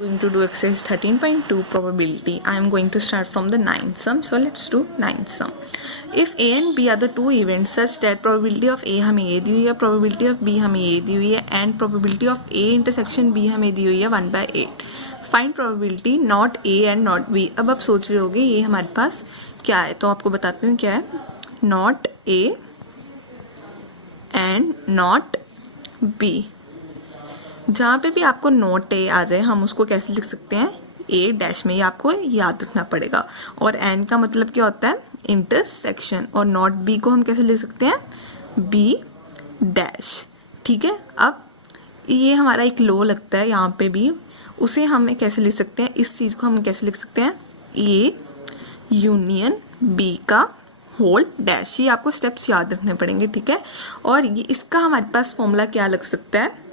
Going to do exercise 13.2 probability. I am going to start from the 9th sum. So let's do 9th sum. If A and B are the two events such that probability of A हमें ये दी हुई है, probability of B हमें ये दी हुई है and probability of A intersection B हमें दी हुई है 1/8. Find probability not A and not B. अब आप सोच रहे होगे ये हमारे पास क्या है, तो आपको बताती हूँ क्या है. Not A and not B. जहाँ पे भी आपको नॉट ए आ जाए हम उसको कैसे लिख सकते हैं, ए डैश में. ये आपको याद रखना पड़ेगा. और एंड का मतलब क्या होता है, इंटरसेक्शन. और नॉट बी को हम कैसे लिख सकते हैं, बी डैश. ठीक है. अब ये हमारा एक लो लगता है यहाँ पे भी, उसे हम कैसे लिख सकते हैं, इस चीज़ को हम कैसे लिख सकते हैं, ए यूनियन बी का होल डैश. ये आपको स्टेप्स याद रखने पड़ेंगे. ठीक है. और ये इसका हमारे पास फॉर्मूला क्या लग सकता है,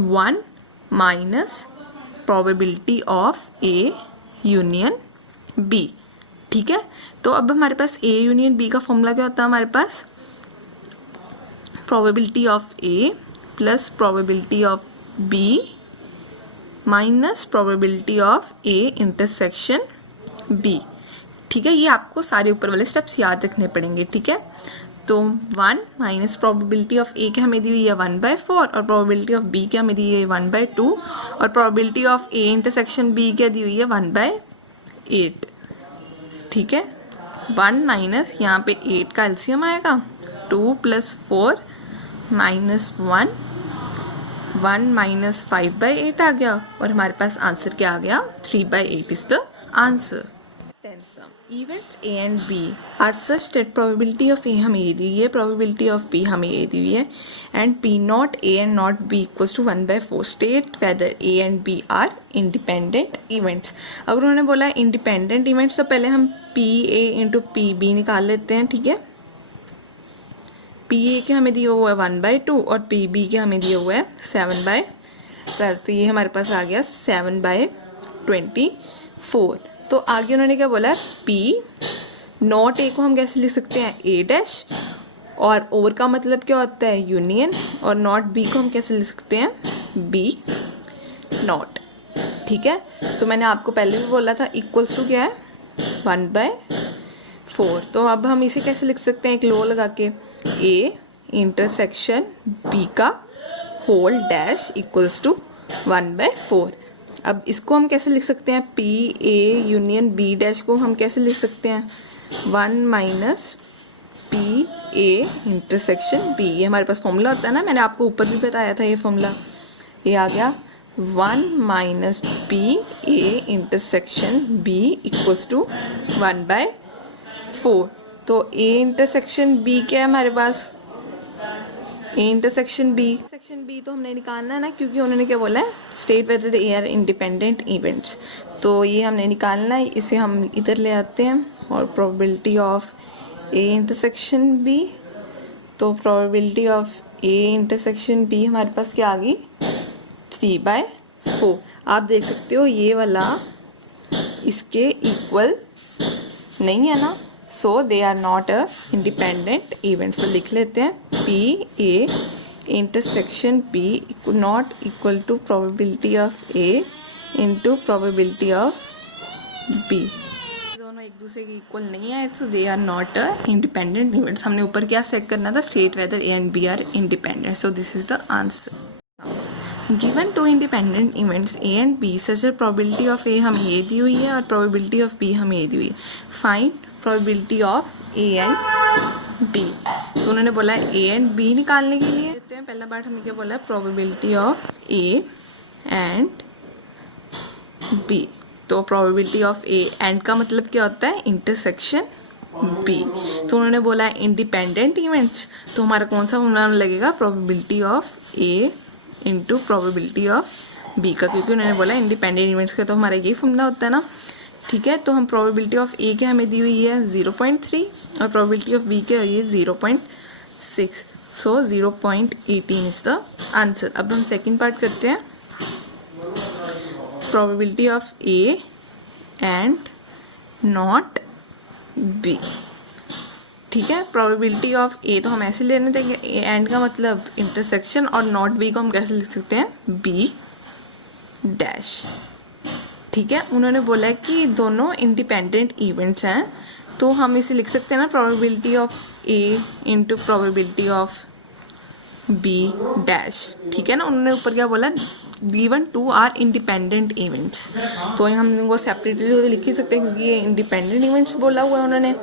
1 minus probability of A union B. ठीक है. तो अब हमारे पास ए यूनियन बी का फॉर्मूला क्या होता है, हमारे पास probability of A plus probability of B minus probability of A intersection B. ठीक है. ये आपको सारे ऊपर वाले स्टेप्स याद रखने पड़ेंगे. ठीक है. तो 1 माइनस प्रोबेबिलिटी ऑफ ए के हमें दी हुई है 1/4 और प्रोबेबिलिटी ऑफ बी के हमें दी हुई है 1/2 और probability of A intersection B के दी हुई है 1/8. ठीक है. 1 माइनस यहाँ पे 8 का एलसीएम आएगा, 2 + 4 -1, 1 माइनस 5/8 आ गया और हमारे पास आंसर क्या आ गया, 3/8 is the answer. 10th sum. Events A and B are such that probability of A हमें ये दी हुई है, probability of B हमें ये दी हुई है and P not A and not B equals to 1/4. State whether A and B are independent events. अगर उन्होंने बोला है independent events तो पहले हम PA into PB निकाल लेते हैं. ठीक है. PA के हमें दिया हुआ है 1/2 और PB के हमें दिया हुआ है 7/12. तो ये हमारे पास आ गया 7/24. तो आगे उन्होंने क्या बोला है, P नॉट ए को हम कैसे लिख सकते हैं, ए डैश. और का मतलब क्या होता है, यूनियन. और नॉट बी को हम कैसे लिख सकते हैं, बी नॉट. ठीक है. तो मैंने आपको पहले भी बोला था इक्वल्स टू क्या है, 1/4. तो अब हम इसे कैसे लिख सकते हैं, एक लो लगा के, ए इंटरसेक्शन बी का होल डैश इक्वल्स टू 1/4. अब इसको हम कैसे लिख सकते हैं, P A union B dash को हम कैसे लिख सकते हैं, 1 minus P A intersection B. ये हमारे पास फॉर्मूला होता है ना, मैंने आपको ऊपर भी बताया था ये फॉर्मूला. ये आ गया 1 minus P A intersection B equals to 1/4. तो ए इंटरसेक्शन बी क्या है हमारे पास, A intersection B. Section B तो हमने निकालना है ना, क्योंकि उन्होंने क्या बोला है, state whether they are independent events. तो ये हमने निकालना है, इसे हम इधर ले आते हैं. और probability of A intersection B, तो probability of A intersection B हमारे पास क्या आ गई, 3/4. आप देख सकते हो ये वाला इसके इक्वल नहीं है ना, so they are not a independent events. तो लिख लेते हैं P A intersection B not equal to probability of A into probability of B. दोनों एक दूसरे के इक्वल नहीं आए तो they are not a independent events. हमने ऊपर क्या सेट करना था, state whether A and B are independent. So this is the answer. Given two independent events A and B such that probability of A हमें ये दी हुई है और probability of B हमें ये दी हुई है. Find probability of A and B. तो उन्होंने बोला है A and B निकालने के लिए. देखते हैं पहला पार्ट हमें क्या बोला है, probability of A and B. तो probability of A and का मतलब क्या होता है, intersection B. तो उन्होंने बोला है independent events, तो हमारा कौन सा फॉर्मूला लगेगा, probability of A into probability of B का, क्योंकि उन्होंने बोला इंडिपेंडेंट इवेंट्स का तो हमारा यही फॉर्मूला होता है ना. ठीक है. तो हम प्रोबेबिलिटी ऑफ ए के हमें दी हुई है 0.3 और प्रोबेबिलिटी ऑफ बी के हुई है 0.6. सो 0.18 इज द आंसर. अब हम सेकेंड पार्ट करते हैं, probability of A and not B. ठीक है. प्रोबेबिलिटी ऑफ ए तो हम ऐसे लेने देंगे, ए एंड का मतलब इंटरसेक्शन, और नॉट बी को हम कैसे लिख सकते हैं, बी डैश। ठीक है, उन्होंने बोला है कि दोनों इंडिपेंडेंट इवेंट्स हैं, तो हम इसे लिख सकते हैं ना probability of A into probability of B dash. ठीक है ना, उन्होंने ऊपर क्या बोला, given two are independent events, तो हम इनको सेपरेटली लिख ही सकते हैं क्योंकि ये इंडिपेंडेंट इवेंट्स बोला हुआ है उन्होंने।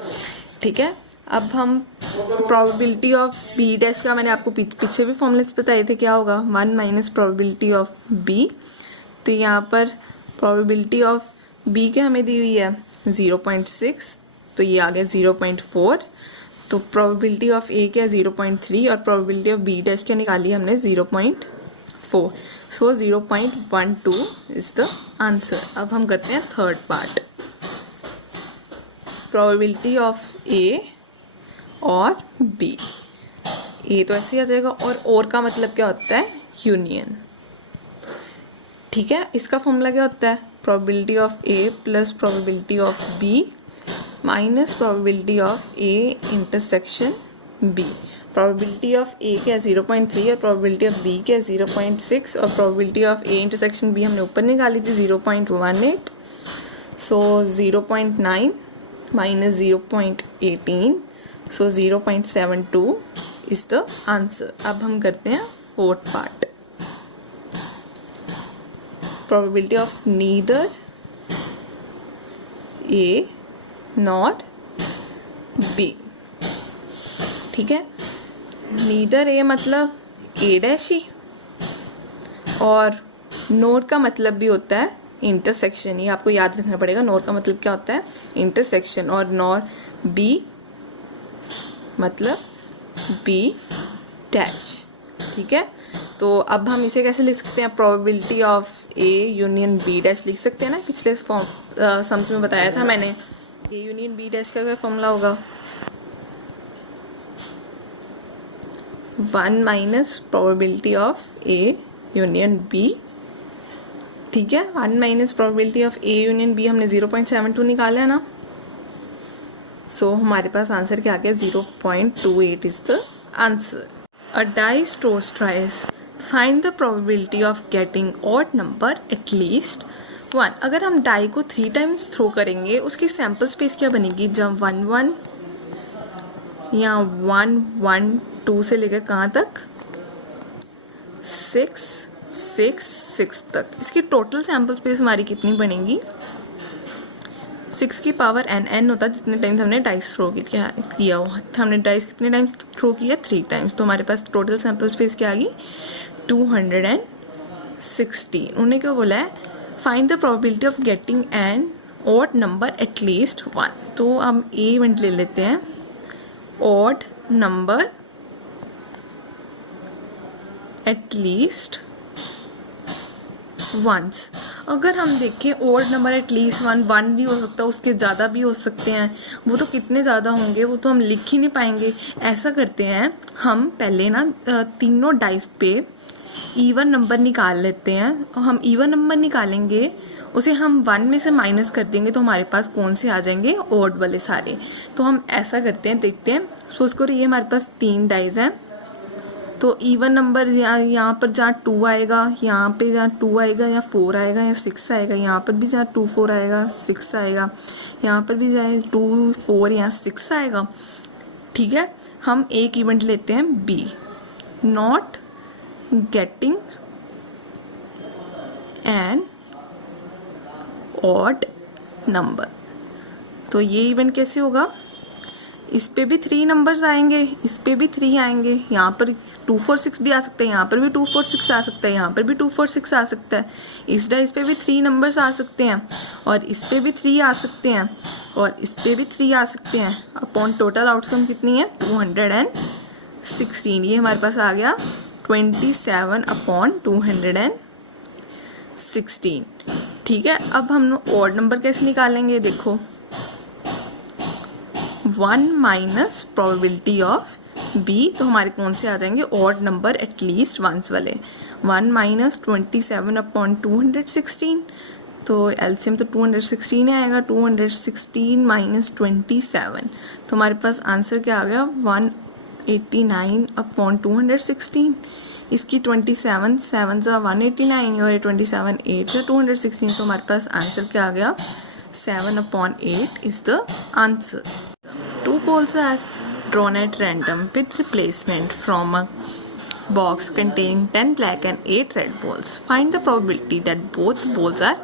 ठीक है, अब हम प्रोबेबिलिटी ऑफ बी डैश का मैंने आपको पीछे भी फॉर्मूलेस बताए थे, क्या होगा 1 माइनस प्रोबेबिलिटी ऑफ बी। तो यहाँ पर प्रोबेबिलिटी ऑफ बी क्या हमें दी हुई है 0.6, तो ये आ गया 0.4। तो प्रोबेबिलिटी ऑफ ए क्या 0.3 और प्रोबेबिलिटी ऑफ बी डैश क्या निकाली हमने 0.4। सो 0.12 इज द आंसर। अब हम करते हैं थर्ड पार्ट, प्रोबेबिलिटी ऑफ ए और बी। ए तो ऐसे ही आ जाएगा, और का मतलब क्या होता है, यूनियन। ठीक है, इसका फॉर्मूला क्या होता है, probability of A plus probability of B minus probability of A intersection B. Probability of A क्या 0.3 और प्रोबेबिलिटी ऑफ बी क्या 0.6 और probability of A intersection B हमने ऊपर निकाली थी 0.18। So 0.9 minus 0.18, so 0.72 is the answer. अब हम करते हैं fourth part, probability of neither A not B. ठीक है, नीदर ए मतलब ए डैश ही, और नोट का मतलब भी होता है इंटरसेक्शन। ये आपको याद रखना पड़ेगा, नोट का मतलब क्या होता है इंटरसेक्शन, और नॉर बी मतलब बी डैश। ठीक है, तो अब हम इसे कैसे लिख सकते हैं, probability of A union B dash लिख सकते हैं ना, पिछले सम्स में बताया था मैंने। ए यूनियन बी डैश का क्या फॉर्मूला होगा 1 minus probability of A union B. ठीक है, 1 minus probability of A union B हमने 0.72 निकाला है ना, सो हमारे पास आंसर क्या आ गया 0.28 is the answer. A dice toss ट्राइस, find the probability of getting odd number at least 1। अगर हम डाई को 3 टाइम्स थ्रो करेंगे उसकी सैम्पल स्पेस क्या बनेगी, जब 1 1 या 1 1 2 से लेकर कहाँ तक 6 6 6 तक, इसकी टोटल सैम्पल स्पेस हमारी कितनी बनेगी 6 की पावर n होता है जितने टाइम्स हमने डाइस थ्रो किया हुआ। हमने डाइस कितने टाइम्स थ्रो किया 3 टाइम्स, तो हमारे पास टोटल सैम्पल स्पेस क्या आ गई 216। उन्होंने क्या बोला है, find the probability of getting an odd number at least 1। तो हम ए इवेंट ले लेते हैं, odd number at least once. अगर हम देखें ऑड नंबर एट लीस्ट 1 भी हो सकता है, उसके ज़्यादा भी हो सकते हैं, वो तो कितने ज़्यादा होंगे वो तो हम लिख ही नहीं पाएंगे। ऐसा करते हैं, हम पहले ना तीनों डाइस पे इवन नंबर निकाल लेते हैं, और हम इवन नंबर निकालेंगे उसे हम 1 में से माइनस कर देंगे तो हमारे पास कौन से आ जाएंगे ऑड वाले सारे। तो हम ऐसा करते हैं, देखते हैं। सपोज करो ये हमारे पास 3 डाइस हैं, तो इवन नंबर यहाँ पर जहाँ 2 आएगा, यहाँ पे जहाँ 2 आएगा या 4 आएगा या 6 आएगा, यहाँ पर भी जहाँ 2 4 आएगा 6 आएगा, यहाँ पर भी जाए 2 4 या 6 आएगा। ठीक है, हम एक इवेंट लेते हैं B, not getting an odd number. तो ये इवेंट कैसे होगा, इस पे भी 3 नंबर्स आएंगे, इस पे भी 3 आएंगे, यहाँ पर 2 4 6 भी आ सकते हैं, यहाँ पर भी 2 4 6 आ सकता है, यहाँ पर भी 2 4 6 आ सकता है। इस डाइस पे भी 3 नंबर्स आ सकते हैं, और इस पे भी 3 आ सकते हैं, और इस पे भी 3 आ सकते हैं। अपॉन टोटल आउटकम कितनी है 216। ये हमारे पास आ गया 27/216। ठीक है, अब हम ऑड नंबर कैसे निकालेंगे, देखो 1 माइनस प्रोबेबिलिटी ऑफ बी, तो हमारे कौन से आ जाएंगे odd number at least once वाले। 1 माइनस 27/216, तो एलसीएम तो 216 आएगा, 216 माइनस 27, तो हमारे पास आंसर क्या आ गया 189/216। इसकी 27 7 ज़ा 189 और 27 8 ज़ा 216, तो हमारे पास आंसर क्या आ गया 7/8 is the answer. 2 balls are drawn at random with replacement from a box containing 10 black and 8 red balls. Find the probability that both balls are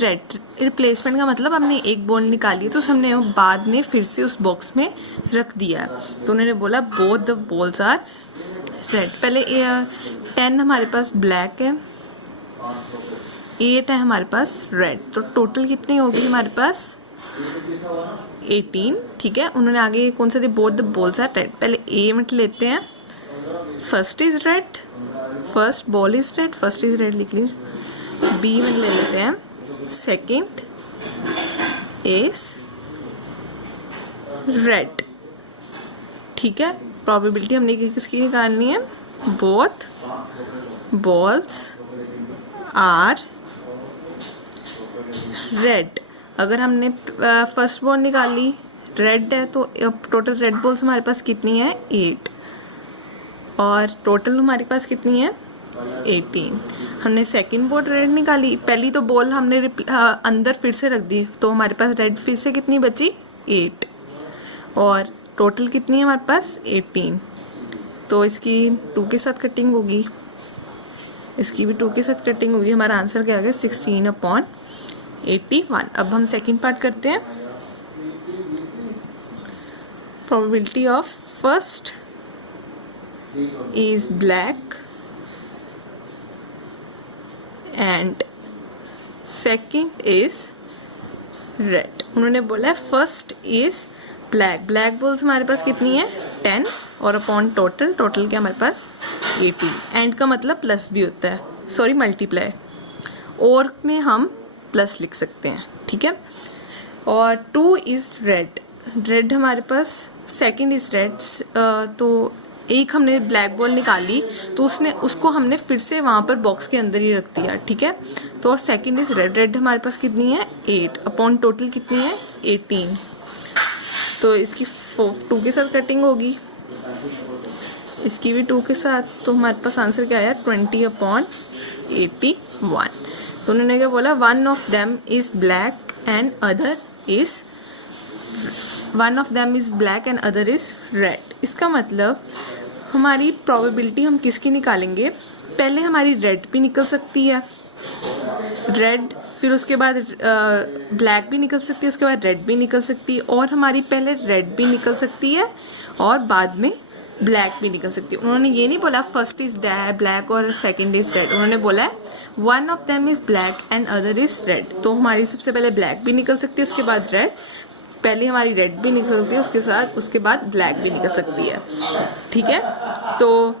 red. Replacement का मतलब हमने एक बॉल निकाली है तो हमने बाद में फिर से उस बॉक्स में रख दिया है, तो उन्होंने बोला both the balls are red. पहले 10 हमारे पास ब्लैक है, 8 है हमारे पास रेड, तो टोटल कितनी होगी हमारे पास 18. ठीक है, उन्होंने आगे कौन सा दिया, both the balls are red. पहले ए मिनट लेते हैं, first is red, first ball is red, first is red लिख लीजिए. बी में ले लेते हैं, सेकेंड इज रेड. ठीक है, प्रोबेबिलिटी हमने किसकी निकालनी है, बोथ बॉल्स आर रेड. अगर हमने फर्स्ट बॉल निकाली रेड है तो टोटल रेड बॉल्स हमारे पास कितनी है 8, और टोटल हमारे पास कितनी है 18. हमने सेकंड बॉल रेड निकाली, पहली तो बॉल हमने अंदर फिर से रख दी, तो हमारे पास रेड फिर से कितनी बची 8, और टोटल कितनी है हमारे पास 18. तो इसकी 2 के साथ कटिंग होगी, इसकी भी 2 के साथ कटिंग होगी. हमारा आंसर क्या आ गया 16/81. अब हम सेकंड पार्ट करते हैं. Probability of first is black and second is red. उन्होंने बोला first is black. Black balls हमारे पास कितनी है 10, और अपॉन टोटल, टोटल क्या हमारे पास 18. एंड का मतलब प्लस भी होता है, सॉरी मल्टीप्लाई, और में हम प्लस लिख सकते हैं. ठीक है, और 2 इज रेड. रेड हमारे पास सेकंड इज रेड, तो एक हमने ब्लैक बॉल निकाली तो उसको हमने फिर से वहां पर बॉक्स के अंदर ही रख दिया. ठीक है, तो और सेकंड इज रेड. रेड हमारे पास कितनी है 8, अपॉन टोटल कितनी है 18. तो इसकी 2 के साथ कटिंग होगी, इसकी भी 2 के साथ, तो हमारे पास आंसर क्या आया 20/81. तो उन्होंने क्या बोला, one of them is black and other is red. इसका मतलब हमारी प्रोबेबिलिटी हम किसकी निकालेंगे, पहले हमारी रेड भी निकल सकती है, रेड, फिर उसके बाद ब्लैक भी निकल सकती है, उसके बाद रेड भी निकल सकती है, और हमारी पहले रेड भी निकल सकती है और बाद में ब्लैक भी निकल सकती है. उन्होंने ये नहीं बोला फर्स्ट इज ब्लैक और सेकंड इज रेड, उन्होंने बोला one of them is black and other is red. तो हमारी सबसे पहले ब्लैक भी निकल सकती है, उसके बाद रेड, पहले हमारी रेड भी निकल सकती है, उसके बाद ब्लैक भी निकल सकती है. ठीक है, तो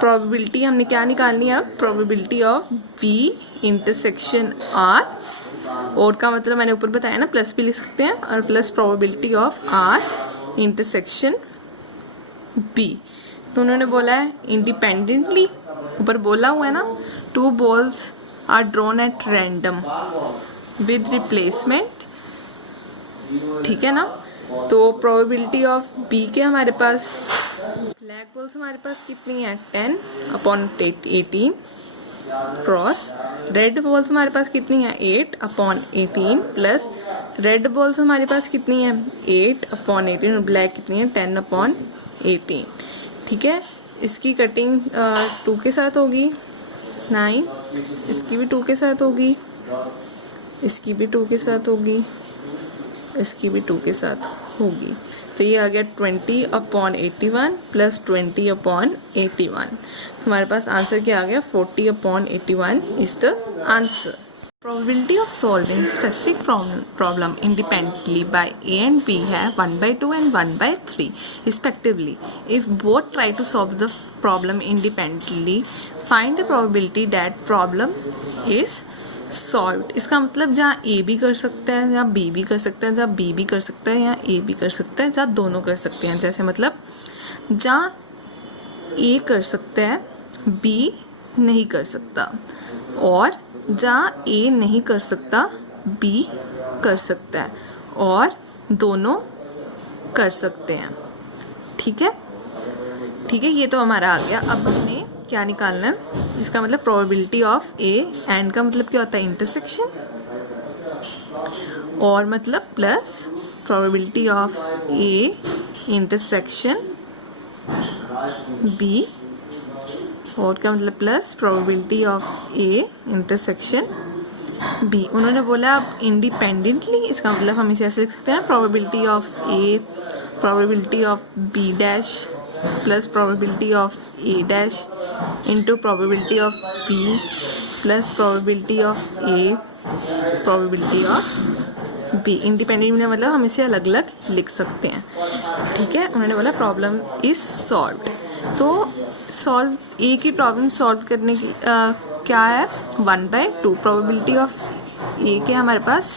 प्रोबेबिलिटी हमने क्या निकालनी है अब, probability of B intersection R, और का मतलब मैंने ऊपर बताया ना प्लस भी लिख सकते हैं, और plus probability of R intersection B. तो उन्होंने बोला है इंडिपेंडेंटली, ऊपर बोला हुआ है ना 2 balls are drawn at random with replacement. ठीक है ना, तो प्रोबेबिलिटी ऑफ बी के हमारे पास ब्लैक बॉल्स हमारे पास कितनी है 10/18 क्रॉस, रेड बॉल्स हमारे पास कितनी है 8/18 प्लस रेड बॉल्स हमारे पास कितनी है 8/18 और ब्लैक कितनी है 10/18. ठीक है, इसकी कटिंग 2 के साथ होगी 9, इसकी भी 2 के साथ होगी, इसकी भी 2 के साथ होगी, इसकी भी 2 के साथ होगी. तो ये आ गया 20/81 प्लस 20/81. हमारे पास आंसर क्या आ गया 40/81 is the answer. Probability of solving specific problem independently by A and B है 1/2 and 1/3 respectively. If both try to solve the problem independently, find the probability that problem is solved. इसका मतलब जहाँ A भी कर सकता है, जहाँ B भी कर सकता है, जहाँ B भी कर सकता है, यहाँ A भी कर सकता है, जहाँ दोनों कर सकते हैं. जैसे मतलब जहाँ A कर सकता है B नहीं कर सकता, और जहाँ A नहीं कर सकता B कर सकता है, और दोनों कर सकते हैं. ठीक है, ठीक है, ये तो हमारा आ गया. अब हमने क्या निकालना है, इसका मतलब प्रोबेबिलिटी ऑफ ए, एंड का मतलब क्या होता है इंटरसेक्शन, और मतलब plus probability of A intersection B, और क्या मतलब plus probability of A intersection B. उन्होंने बोला अब इंडिपेंडेंटली, इसका मतलब हम इसे ऐसे लिख सकते हैं probability of A probability of B dash plus probability of A dash into probability of B plus probability of A probability of B. Independent मतलब हम इसे अलग अलग लिख सकते हैं, ठीक है। उन्होंने बोला प्रॉब्लम इज सॉल्व्ड। तो सॉल्व ए की प्रॉब्लम सॉल्व करने की क्या है 1/2, प्रोबेबिलिटी ऑफ ए के हमारे पास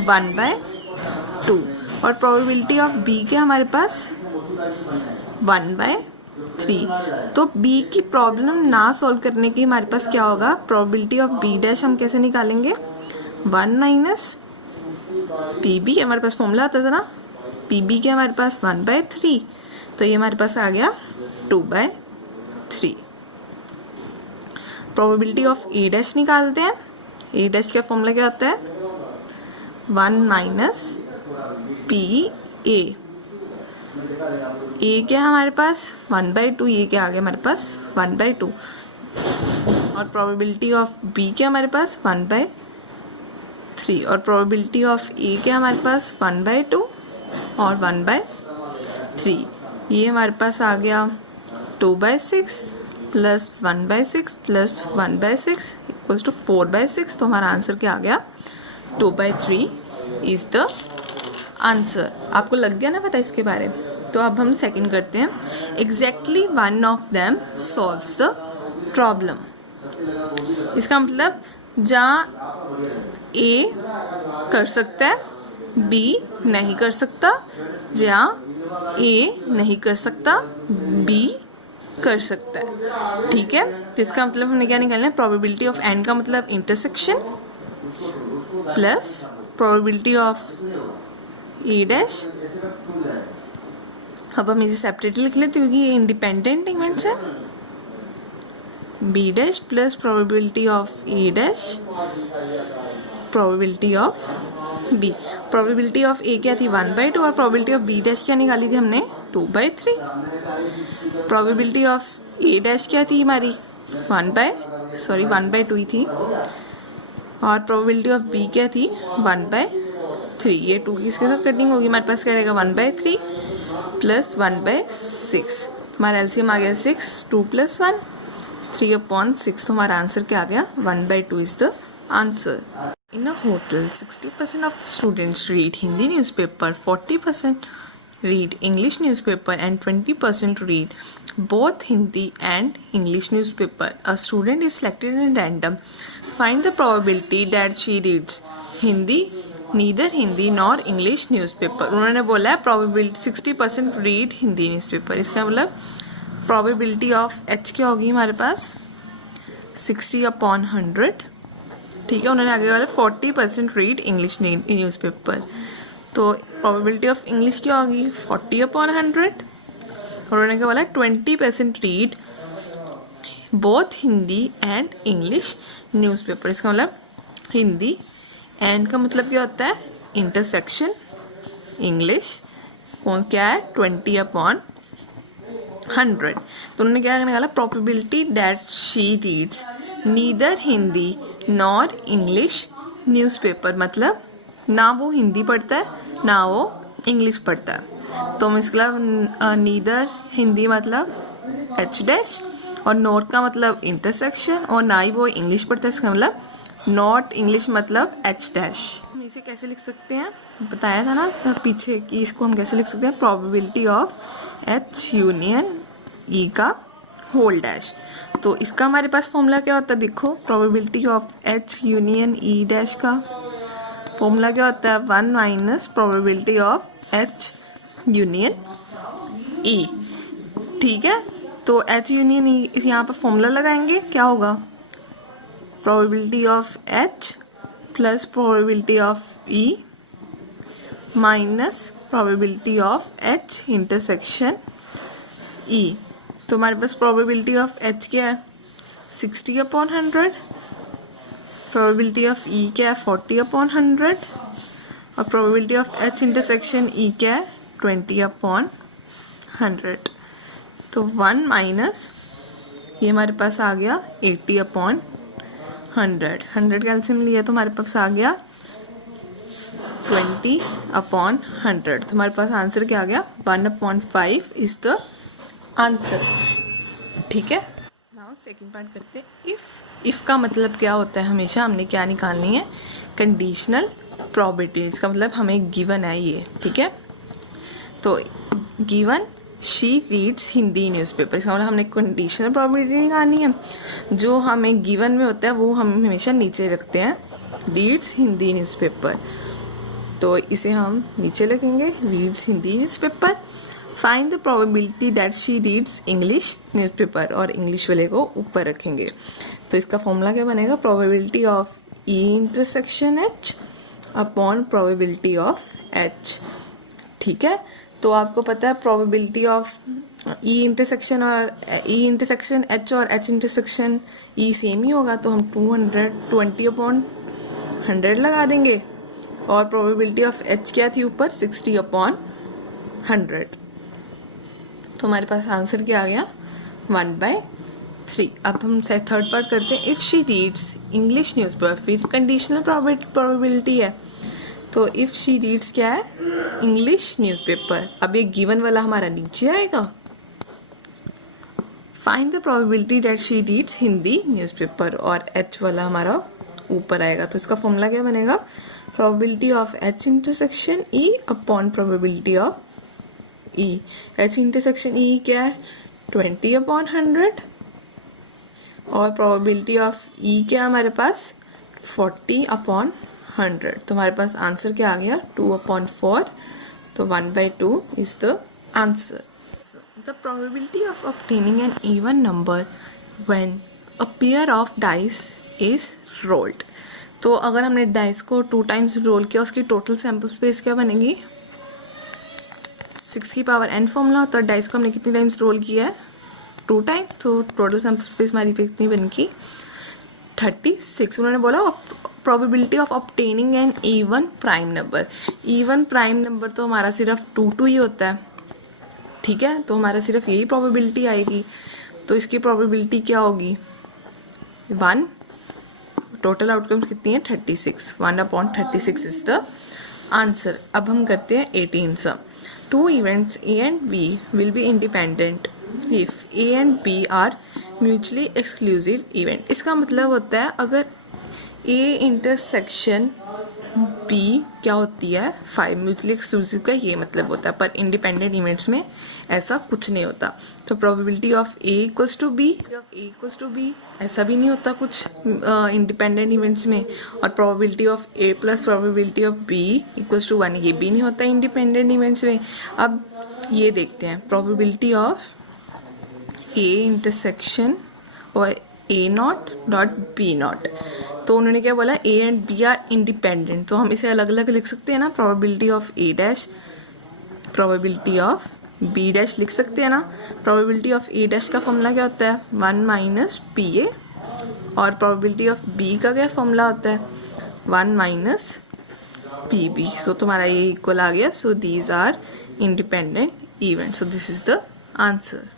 1/2 और प्रोबेबिलिटी ऑफ बी के हमारे पास 1/3। तो बी की प्रॉब्लम ना सॉल्व करने की हमारे पास क्या होगा, प्रोबेबिलिटी ऑफ बी डैश हम कैसे निकालेंगे 1 माइनस पी बी, हमारे पास फॉर्मूला आता था ना, पी बी के हमारे पास 1/3, तो ये हमारे पास आ गया 2/3। प्रोबेबिलिटी ऑफ ए डैश निकालते हैं, ए डैश का फॉर्मूला क्या होता है 1 माइनस पी ए, ए क्या हमारे पास 1/2, ये क्या आ गया हमारे पास 1/2, और प्रोबेबिलिटी ऑफ बी क्या हमारे पास 1/3, और प्रोबेबिलिटी ऑफ ए क्या हमारे पास 1/2 और 1/3, ये हमारे पास आ गया 2/6 प्लस 1/6 प्लस 1/6 इक्वल्स टू 4/6। तो हमारा आंसर क्या आ गया 2/3 इज द आंसर। आपको लग गया ना पता इसके बारे में। तो अब हम सेकंड करते हैं, exactly one of them solves the problem. इसका मतलब जहाँ ए कर सकता है बी नहीं कर सकता, जहाँ ए नहीं कर सकता बी कर सकता है, ठीक है। तो इसका मतलब हमने क्या निकालना है, प्रोबेबिलिटी ऑफ एंड का मतलब intersection plus probability of A dash. अब हम इसे सेपरेटली लिख लेते क्योंकि ये इंडिपेंडेंट इवेंट्स है, B dash plus probability of A dash probability of B. Probability of A क्या थी 1/2 और प्रोबेबिलिटी ऑफ बी डैश क्या निकाली थी हमने 2/3। प्रोबेबिलिटी ऑफ ए डैश क्या थी हमारी 1/2 ही थी, और प्रोबेबिलिटी ऑफ बी क्या थी 1/3। ये 2 किसके साथ कटिंग होगी, हमारे पास क्या रहेगा 1/3 प्लस 1/6, हमारा एलसीएम आ गया 6, 2 + 1 3/6। तो हमारा आंसर क्या आ गया 1/2 is the answer. In a hotel, 60% of the students read Hindi newspaper, 40% read English newspaper, and 20% read both Hindi and English newspaper. A student is selected in random. Find the probability that she reads neither Hindi nor English newspaper. उन्होंने बोला है probability 60% read Hindi newspaper. इसका मतलब probability of H क्या होगी हमारे पास 60/100, ठीक है। उन्होंने आगे वाला 40% रीड इंग्लिश न्यूज़पेपर, तो प्रोबेबिलिटी ऑफ इंग्लिश क्या होगी 40/100, और उन्होंने क्या बोला 20% read both Hindi and English newspaper. इसका मतलब हिंदी, एंड का मतलब क्या होता है इंटरसेक्शन, इंग्लिश कौन क्या है 20/100। तो उन्होंने क्या निकाला probability that she reads neither Hindi nor English newspaper, मतलब ना वो हिंदी पढ़ता है ना वो इंग्लिश पढ़ता है। तो मतलब नीदर हिंदी मतलब एच डैश, और नॉट का मतलब इंटरसेक्शन, और ना ही वो इंग्लिश पढ़ता है, इसका मतलब नॉट इंग्लिश मतलब एच डैश। हम इसे कैसे लिख सकते हैं बताया था ना पीछे कि इसको हम कैसे लिख सकते हैं, प्रोबेबिलिटी ऑफ एच यूनियन ई का होल डैश। तो इसका हमारे पास फॉर्मूला क्या होता है, देखो probability of H union E dash का फॉर्मूला क्या होता है 1 minus probability of H union E, ठीक है। तो एच यूनियन ई यहाँ पर फॉर्मूला लगाएंगे, क्या होगा probability of H plus probability of E minus probability of H intersection E, तो हमारे पास प्रोबेबिलिटी ऑफ एच क्या है 60/100, प्रोबेबिलिटी ऑफ ई क्या है 40/100 और probability of H intersection E क्या है 20/100। तो 1 माइनस ये हमारे पास आ गया 80/100, 100 का एलसीएम लिया तो हमारे पास आ गया 20/100। तो हमारे पास आंसर क्या आ गया 1/5 इज द आंसर। ठीक है, नाउ सेकंड पार्ट करते हैं। इफ का मतलब क्या होता है, हमेशा हमने क्या निकालनी है कंडीशनल प्रोबेबिलिटी। इसका मतलब हमें गिवन है ये, ठीक है। तो given she reads Hindi newspaper, इसका मतलब हमने कंडीशनल प्रोबेबिलिटी निकालनी है। जो हमें गिवन में होता है वो हम हमेशा नीचे रखते हैं, रीड्स हिंदी न्यूज़पेपर। तो इसे हम नीचे लिखेंगे reads Hindi newspaper. Find the probability that she reads English newspaper, और इंग्लिश वाले को ऊपर रखेंगे। तो इसका फॉर्मूला क्या बनेगा, probability of E intersection H upon probability of H. ठीक है, तो आपको पता है प्रोबेबिलिटी ऑफ ई इंटरसेक्शन और ई इंटरसेक्शन एच और एच इंटरसेक्शन ई सेम ही होगा, तो हम 20/100 लगा देंगे। और प्रोबेबिलिटी ऑफ एच क्या थी ऊपर 60/100। तो हमारे पास आंसर क्या आ गया 1/3। अब हम थर्ड पार्ट करते हैं। If she reads English newspaper, फिर कंडीशनल प्रोबेबिलिटी है। तो इफ शी रीड्स क्या है इंग्लिश न्यूज़पेपर। अब ये गिवन वाला हमारा नीचे आएगा। Find the probability that she reads Hindi newspaper, और एच वाला हमारा ऊपर आएगा। तो इसका फॉर्मूला क्या बनेगा, probability of H intersection E upon probability of E. H intersection E क्या है 20/100 और प्रोबेबिलिटी ऑफ ई क्या है हमारे पास 40/100। तो हमारे पास आंसर क्या आ गया 2/4। तो 1/2 is the answer. The probability of obtaining an even number when a pair of dice is rolled. तो अगर हमने डाइस को 2 टाइम्स रोल किया, उसकी टोटल सैम्पल स्पेस क्या बनेगी 6 की पावर n फॉर्मूला होता है। डाइस को हमने कितनी टाइम्स रोल किया है 2 टाइम्स, तो टोटल सैम्पल स्पेस हमारी कितनी बनेगी 36। उन्होंने बोला probability of obtaining an even prime number. Even prime number तो हमारा सिर्फ 2 ही होता है, ठीक है। तो हमारा सिर्फ यही प्रोबेबिलिटी आएगी। तो इसकी प्रोबेबिलिटी क्या होगी 1। टोटल आउटकम्स कितनी है 36, 1/36 इज द आंसर। अब हम करते हैं 18 सम। 2 events A and B will be independent if A and B are mutually exclusive event। इसका मतलब होता है अगर A इंटरसेक्शन B क्या होती है 5, म्यूचुअली एक्सक्लूसिव का ये मतलब होता है, पर इंडिपेंडेंट इवेंट्स में ऐसा कुछ नहीं होता। तो probability of A equals to B ऐसा भी नहीं होता कुछ इंडिपेंडेंट इवेंट्स में, और probability of A plus probability of B equals to 1 ये भी नहीं होता इंडिपेंडेंट इवेंट्स में। अब ये देखते हैं प्रोबेबिलिटी ऑफ A इंटरसेक्शन और A0.B0। तो उन्होंने क्या बोला A and B are independent, तो हम इसे अलग अलग लिख सकते हैं ना, probability of A dash probability of B dash लिख सकते हैं ना। प्रोबेबिलिटी ऑफ A डैश का फॉर्मूला क्या होता है 1 माइनस PA, और प्रोबेबिलिटी ऑफ B का क्या फॉर्मूला होता है 1 माइनस PB। सो तुम्हारा ये इक्वल आ गया। So these are independent event, so this is the answer.